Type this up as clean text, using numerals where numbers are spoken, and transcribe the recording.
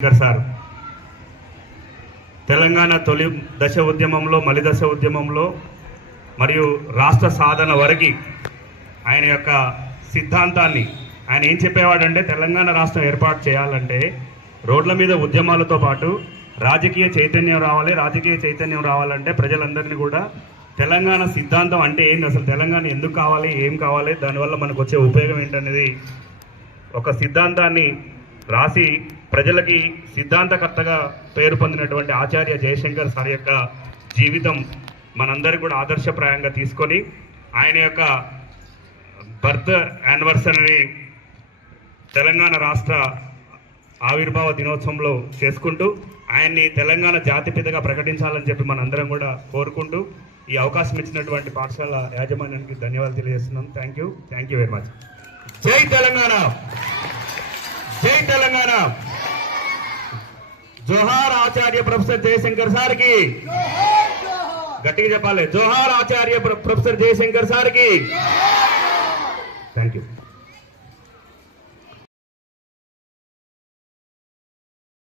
Sir Telangana తొలి దశ ఉద్యమంలో మలి దశ ఉద్యమంలో మరియు రాష్ట్ర సాధన వరకు ఆయన యొక్క సిద్ధాంతాన్ని ఆయన ఏం చెప్పేవాడంటే తెలంగాణ రాష్ట్రం ఏర్పాటు చేయాలంటే రోడ్ల మీద ఉద్యమాలతో పాటు రాజకీయ చైతన్యం రావాలంటే ప్రజలందరినీ కూడా తెలంగాణ సిద్ధాంతం అంటే ఏంటి, అసలు తెలంగాణ ఎందుకు కావాలి, ఏం కావాలి, దానివల్ల మనకు వచ్చే ఉపయోగం ఏంటనేది ఒక సిద్ధాంతాన్ని రాసి ప్రజలకి సిద్ధాంతకర్తగా పేరు పొందినటువంటి ఆచార్య జయశంకర్ సార్ యొక్క జీవితం మనందరికీ కూడా ఆదర్శప్రాయంగా తీసుకొని ఆయన యొక్క బర్త్ యానివర్సరీ తెలంగాణ రాష్ట్ర ఆవిర్భావ దినోత్సవంలో చేసుకుంటూ ఆయన్ని తెలంగాణ జాతిపితగా ప్రకటించాలని చెప్పి మనందరం కూడా కోరుకుంటూ ఈ అవకాశం ఇచ్చినటువంటి పాఠశాల యాజమాన్యానికి ధన్యవాదాలు తెలియజేస్తున్నాం. Thank you very much. జై తెలంగాణ, జై తెలంగాణ. జోహార్ ఆచార్య ప్రొఫెసర్ జయశంకర్ సార్ కి గట్టిగా చెప్పాలి. జోహార్ ఆచార్య ప్రొఫెసర్ జయశంకర్ సార్ కి. Thank you.